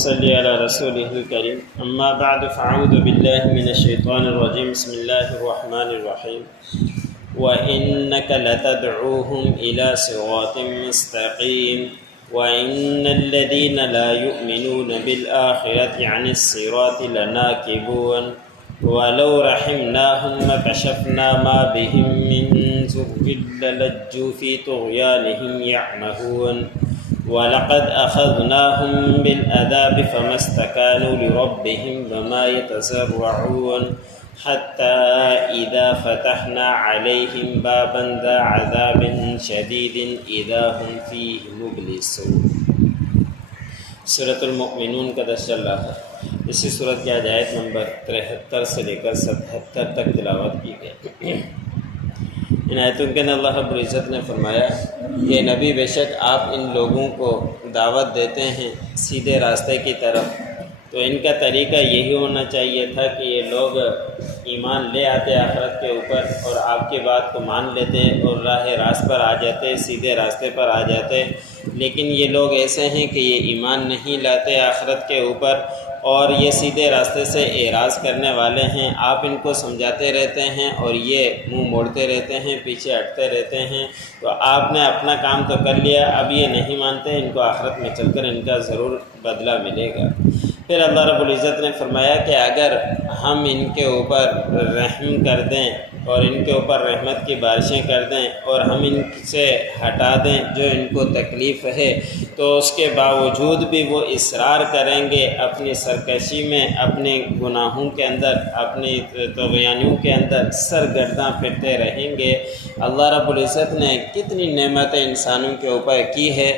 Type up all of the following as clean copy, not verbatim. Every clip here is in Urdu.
صل على رسوله الكريم اما بعد فاعوذ بالله من الشيطان الرجيم بسم الله الرحمن الرحيم وإنك لتدعوهم إلى صراط مستقيم وإن الذين لا يؤمنون بالآخرة عن الصراط لناكبون ولو رحمناهم وكشفنا ما بهم من ضر للجوا في طغيانهم يعمهون وَلَقَدْ أَخَذْنَاهُمْ بِالْعَذَابِ فَمَا اسْتَكَانُوا لِرَبِّهِمْ وَمَا يَتَضَرَّعُونَ حَتَّى إِذَا فَتَحْنَا عَلَيْهِمْ بَابًا ذَا عَذَابٍ شَدِيدٍ إِذَا هُمْ فِيهِ مُبْلِسُونَ۔ سورۃ المؤمنون کا درس چل رہا ہے۔ اسی سورت کی آیت نمبر 73 سے لے کر 77 تک تلاوت کی گئی۔ ان آیتوں کے اندر اللہ رب العزت نے فرمایا کہ نبی بے شک آپ ان لوگوں کو دعوت دیتے ہیں سیدھے راستے کی طرف، تو ان کا طریقہ یہی ہونا چاہیے تھا کہ یہ لوگ ایمان لے آتے آخرت کے اوپر اور آپ کی بات کو مان لیتے اور راہ راست پر آ جاتے، سیدھے راستے پر آ جاتے، لیکن یہ لوگ ایسے ہیں کہ یہ ایمان نہیں لاتے آخرت کے اوپر اور یہ سیدھے راستے سے اعراض کرنے والے ہیں۔ آپ ان کو سمجھاتے رہتے ہیں اور یہ منہ موڑتے رہتے ہیں، پیچھے ہٹتے رہتے ہیں، تو آپ نے اپنا کام تو کر لیا، اب یہ نہیں مانتے، ان کو آخرت میں چل کر ان کا ضرور بدلہ ملے گا۔ پھر اللہ رب العزت نے فرمایا کہ اگر ہم ان کے اوپر رحم کر دیں اور ان کے اوپر رحمت کی بارشیں کر دیں اور ہم ان سے ہٹا دیں جو ان کو تکلیف ہے، تو اس کے باوجود بھی وہ اصرار کریں گے اپنی سرکشی میں، اپنے گناہوں کے اندر، اپنی طغیانیوں کے اندر سرگرداں پھرتے رہیں گے۔ اللہ رب العزت نے کتنی نعمتیں انسانوں کے اوپر کی ہے،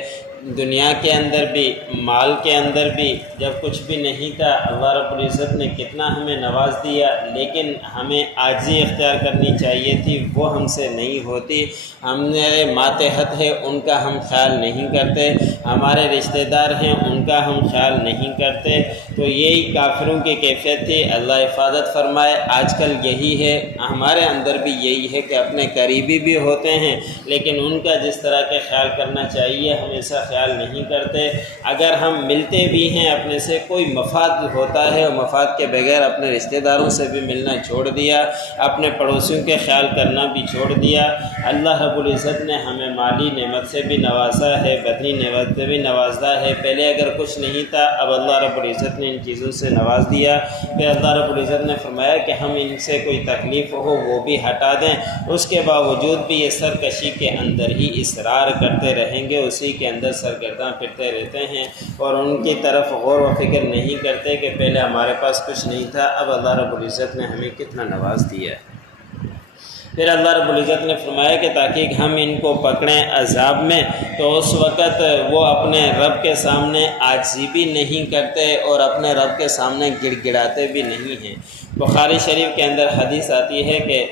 دنیا کے اندر بھی، مال کے اندر بھی، جب کچھ بھی نہیں تھا اللہ رب العزت نے کتنا ہمیں نواز دیا، لیکن ہمیں عاجزی اختیار کرنی چاہیے تھی، وہ ہم سے نہیں ہوتی۔ ہمارے ماتحت ہے ان کا ہم خیال نہیں کرتے، ہمارے رشتہ دار ہیں ان کا ہم خیال نہیں کرتے، تو یہی کافروں کی کیفیت تھی۔ اللہ حفاظت فرمائے آج کل یہی ہے، ہمارے اندر بھی یہی ہے کہ اپنے قریبی بھی ہوتے ہیں لیکن ان کا جس طرح کے خیال کرنا چاہیے ہمیشہ خیال نہیں کرتے۔ اگر ہم ملتے بھی ہیں اپنے سے کوئی مفاد ہوتا ہے اور مفاد کے بغیر اپنے رشتہ داروں سے بھی ملنا چھوڑ دیا، اپنے پڑوسیوں کے خیال کرنا بھی چھوڑ دیا۔ اللہ رب العزت نے ہمیں مالی نعمت سے بھی نوازا ہے، بدنی نعمت سے بھی نوازا ہے۔ پہلے اگر کچھ نہیں تھا، اب اللہ رب العزت نے ان چیزوں سے نواز دیا۔ پھر اللہ رب العزت نے فرمایا کہ ہم ان سے کوئی تکلیف ہو وہ بھی ہٹا دیں، اس کے باوجود بھی یہ سرکشی کے اندر ہی اصرار کرتے رہیں گے، اسی کے اندر سرگرداں پھرتے رہتے ہیں اور ان کی طرف غور و فکر نہیں کرتے کہ پہلے ہمارے پاس کچھ نہیں تھا، اب اللہ رب العزت نے ہمیں کتنا نواز دیا ہے۔ پھر اللہ رب العزت نے فرمایا کہ تاکہ ہم ان کو پکڑیں عذاب میں، تو اس وقت وہ اپنے رب کے سامنے عاجزی بھی نہیں کرتے اور اپنے رب کے سامنے گڑ گڑاتے بھی نہیں ہیں۔ بخاری شریف کے اندر حدیث آتی ہے کہ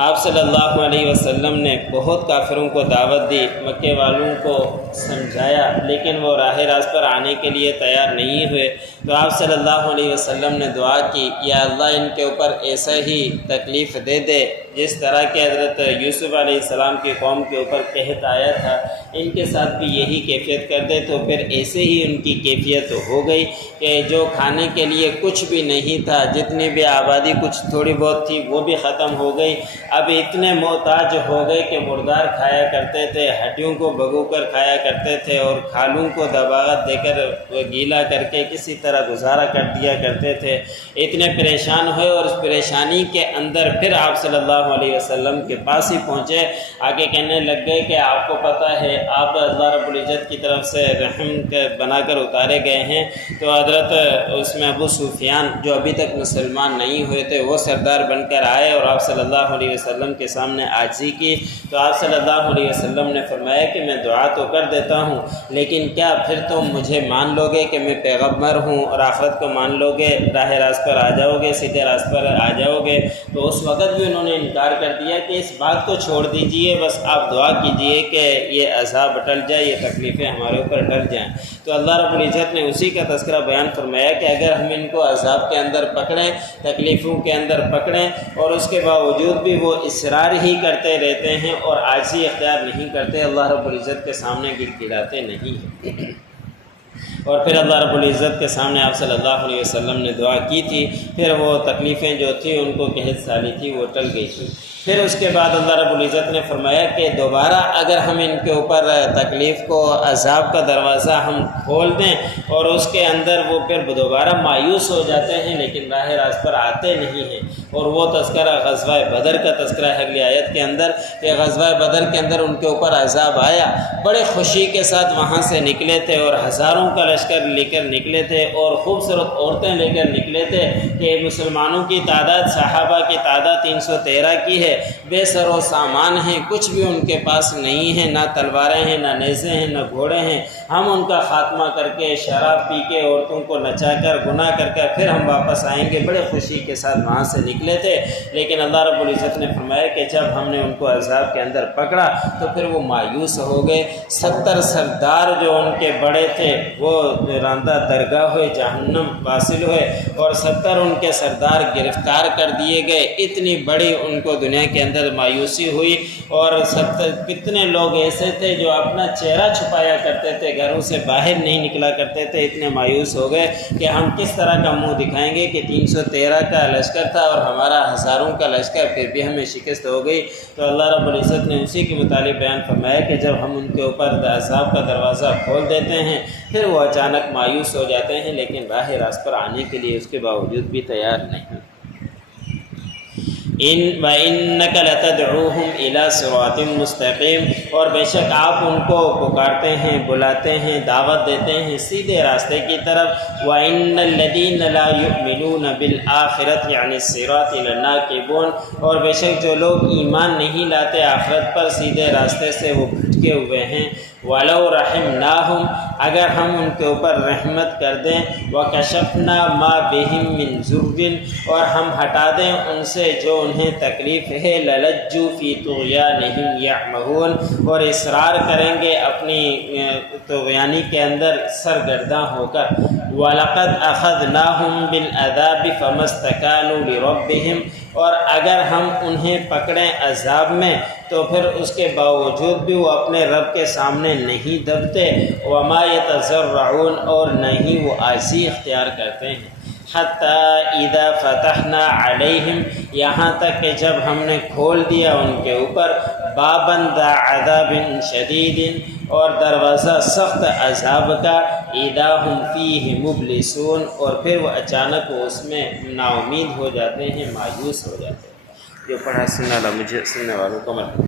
آپ صلی اللہ علیہ وسلم نے بہت کافروں کو دعوت دی، مکے والوں کو سمجھایا، لیکن وہ راہ راست پر آنے کے لیے تیار نہیں ہوئے، تو آپ صلی اللہ علیہ وسلم نے دعا کی، یا اللہ ان کے اوپر ایسا ہی تکلیف دے دے جس طرح کہ حضرت یوسف علیہ السلام کی قوم کے اوپر قحط آیا تھا، ان کے ساتھ بھی یہی کیفیت کر دے۔ تو پھر ایسے ہی ان کی کیفیت ہو گئی کہ جو کھانے کے لیے کچھ بھی نہیں تھا، جتنی بھی آبادی کچھ تھوڑی بہت تھی وہ بھی ختم ہو گئی، اب اتنے محتاج ہو گئے کہ مردار کھایا کرتے تھے، ہڈیوں کو بھگو کر کھایا کرتے تھے اور کھالوں کو دباغت دے کر گیلا کر کے کسی طرح گزارا کر دیا کرتے تھے۔ اتنے پریشان ہوئے اور اس پریشانی کے اندر پھر آپ صلی اللہ علیہ وسلم کے پاس ہی پہنچے، آگے کہنے لگ گئے کہ آپ کو پتہ ہے آپ اللہ رب العزت کی طرف سے رحم بنا کر اتارے گئے ہیں، تو حضرت اس میں ابو سفیان جو ابھی تک مسلمان نہیں ہوئے تھے وہ سردار بن کر آئے اور آپ صلی اللہ علیہ وسلم کے سامنے عاجزی کی، تو آپ صلی اللہ علیہ وسلم نے فرمایا کہ میں دعا تو کر دیتا ہوں لیکن کیا پھر تم مجھے مان لو گے کہ میں پیغمبر ہوں اور آخرت کو مان لو گے، راہ راست پر آ جاؤ گے، سیدھے راست پر آ جاؤ گے؟ تو اس وقت بھی انہوں نے انکار کر دیا کہ اس بات کو چھوڑ دیجئے، بس آپ دعا کیجئے کہ یہ عذاب ٹل جائے، یہ تکلیفیں ہمارے اوپر ٹل جائیں۔ تو اللہ رب العزت نے اسی کا تذکرہ بیان فرمایا کہ اگر ہم ان کو عذاب کے اندر پکڑیں، تکلیفوں کے اندر پکڑیں اور اس کے باوجود بھی وہ اصرار ہی کرتے رہتے ہیں اور عاجزی اختیار نہیں کرتے، اللہ رب العزت کے سامنے گڑ گڑاتے نہیں ہیں۔ اور پھر اللہ رب العزت کے سامنے آپ صلی اللہ علیہ وسلم نے دعا کی تھی، پھر وہ تکلیفیں جو تھیں ان کو قحط سالی تھی وہ ٹل گئی تھی۔ پھر اس کے بعد اللہ رب العزت نے فرمایا کہ دوبارہ اگر ہم ان کے اوپر تکلیف کو، عذاب کا دروازہ ہم کھول دیں اور اس کے اندر وہ پھر دوبارہ مایوس ہو جاتے ہیں لیکن راہ راست پر آتے نہیں ہیں، اور وہ تذکرہ غزوہ بدر کا تذکرہ ہے اگلی آیت کے اندر کہ غزوہ بدر کے اندر ان کے اوپر عذاب آیا، بڑے خوشی کے ساتھ وہاں سے نکلے تھے اور ہزاروں کا لشکر لے کر نکلے تھے اور خوبصورت عورتیں لے کر نکلے تھے کہ مسلمانوں کی تعداد، صحابہ کی تعداد 313 کی ہے، بے سر و سامان ہیں، کچھ بھی ان کے پاس نہیں ہے، نہ تلواریں ہیں، نہ نیزے ہیں، نہ گھوڑے ہیں، ہم ان کا خاتمہ کر کے شراب پی کے عورتوں کو نچا کر گناہ کر کے پھر ہم واپس آئیں گے، بڑے خوشی کے ساتھ وہاں سے نکلے تھے۔ لیکن اللہ رب العزت نے فرمایا کہ جب ہم نے ان کو عذاب کے اندر پکڑا تو پھر وہ مایوس ہو گئے، 70 سردار جو ان کے بڑے تھے وہ راندہ درگاہ ہوئے، جہنم واصل ہوئے، اور 70 ان کے سردار گرفتار کر دیے گئے۔ اتنی بڑی ان کو دنیا کے اندر مایوسی ہوئی، اور کتنے لوگ ایسے تھے جو اپنا چہرہ چھپایا کرتے تھے، گھروں سے باہر نہیں نکلا کرتے تھے، اتنے مایوس ہو گئے کہ ہم کس طرح کا منہ دکھائیں گے کہ 313 کا لشکر تھا اور ہمارا ہزاروں کا لشکر، پھر بھی ہمیں شکست ہو گئی۔ تو اللہ رب العزت نے اسی کے متعلق بیان فرمایا کہ جب ہم ان کے اوپر عذاب کا دروازہ کھول دیتے ہیں پھر وہ اچانک مایوس ہو جاتے ہیں لیکن راہ راست پر آنے کے لیے اس کے باوجود بھی تیار نہیں۔ وَإِنَّكَ لَتَدْعُوهُمْ إِلَىٰ صِرَاطٍ مُّسْتَقِيمٍ، اور بے شک آپ ان کو پکارتے ہیں، بلاتے ہیں، دعوت دیتے ہیں سیدھے راستے کی طرف۔ وَإِنَّ الَّذِينَ لَا يُؤْمِنُونَ بِالْآخِرَةِ یعنی الصِّرَاطِ لَنَاكِبُونَ، اور بے شک جو لوگ ایمان نہیں لاتے آخرت پر، سیدھے راستے سے وہ بھٹکے ہوئے ہیں۔ وَلَوْ رَحِمْنَاهُمْ، اگر ہم ان کے اوپر رحمت کر دیں، وَكَشَفْنَا مَا بِهِم مِّن ضُرٍّ، اور ہم ہٹا دیں ان سے جو انہیں تکلیف ہے، لَلَجُّوا فِي طُغْيَانِهِمْ يَعْمَهُونَ، اور اصرار کریں گے اپنی طغیانی کے اندر سرگرداں ہو کر۔ وَلَقَدْ أَخَذْنَاهُمْ بِالْعَذَابِ فَمَا اسْتَكَانُوا لِرَبِّهِمْ، اور اگر ہم انہیں پکڑیں عذاب میں تو پھر اس کے باوجود بھی وہ اپنے رب کے سامنے نہیں دبتے، وَمَا يَتَضَرَّعُونَ، اور نہیں وہ عاجزی اختیار کرتے ہیں۔ حَتَّىٰ إِذَا فَتَحْنَا عَلَيْهِمْ، یہاں تک کہ جب ہم نے کھول دیا ان کے اوپر بابًا ذا عذاب شدید، اور دروازہ سخت عذاب کا، اذا ہم فیہ مبلسون، اور پھر وہ اچانک اس میں نا امید ہو جاتے ہیں، مایوس ہو جاتے ہیں۔ جو پڑھا سننے والا مجھے، سننے والوں کو